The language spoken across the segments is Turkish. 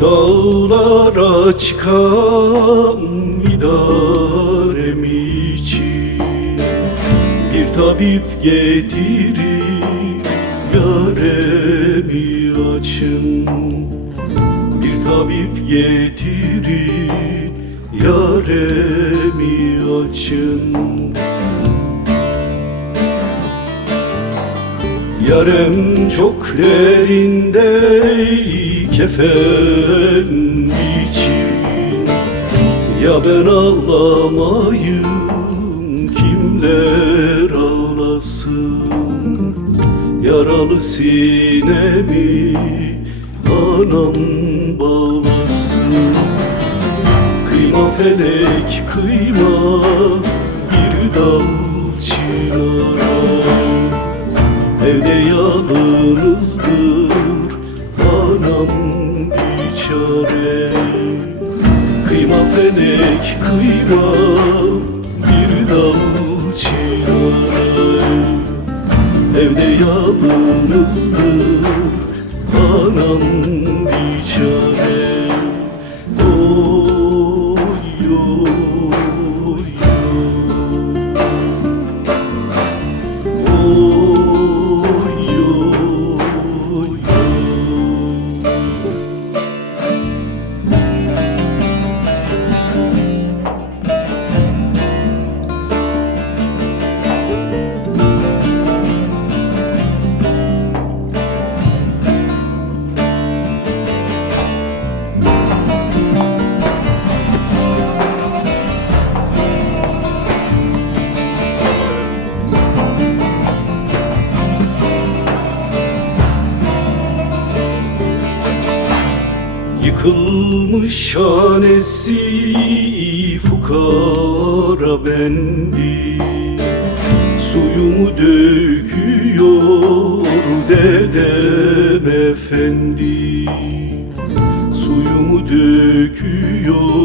Dağlara çıkan idarem için bir tabip getirin, yaremi açın. Bir tabip getirin, yaremi açın. Yarem çok derinde kefen için, ya ben ağlamayım kimler ağlasın. Yaralı sinemi anam bağlasın. Kıyma felek kıyma bir dal çınara, evde yalnızdır anam biçare. Kıyma felek kıyma bir dal çınara, evde yalnızdır anam biçare. Oy oy yıkılmış hanesi fukara bendi, suyumu döküyor dedem efendi. Suyumu döküyor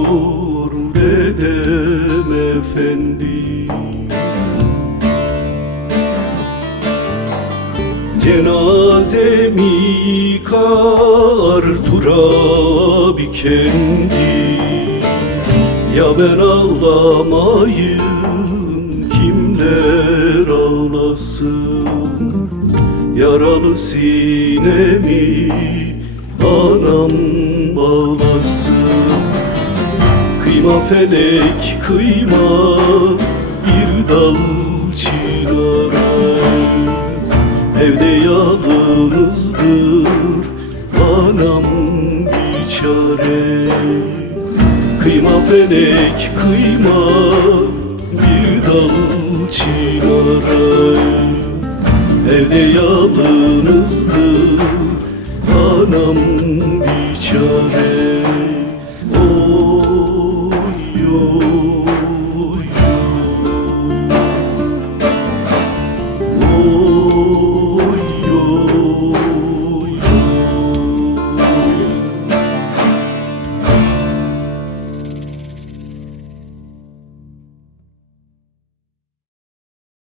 dedem efendi. Cenazemi yıkar turabi kendi, ya ben ağlamayım kimler ağlasın. Yaralı sinemi anam bağlasın. Kıyma felek kıyma bir dal çınara, evde yalnızdır anam biçare. Kıyma felek kıyma bir dal çınara, evde yalnızdır anam biçare. Oy oy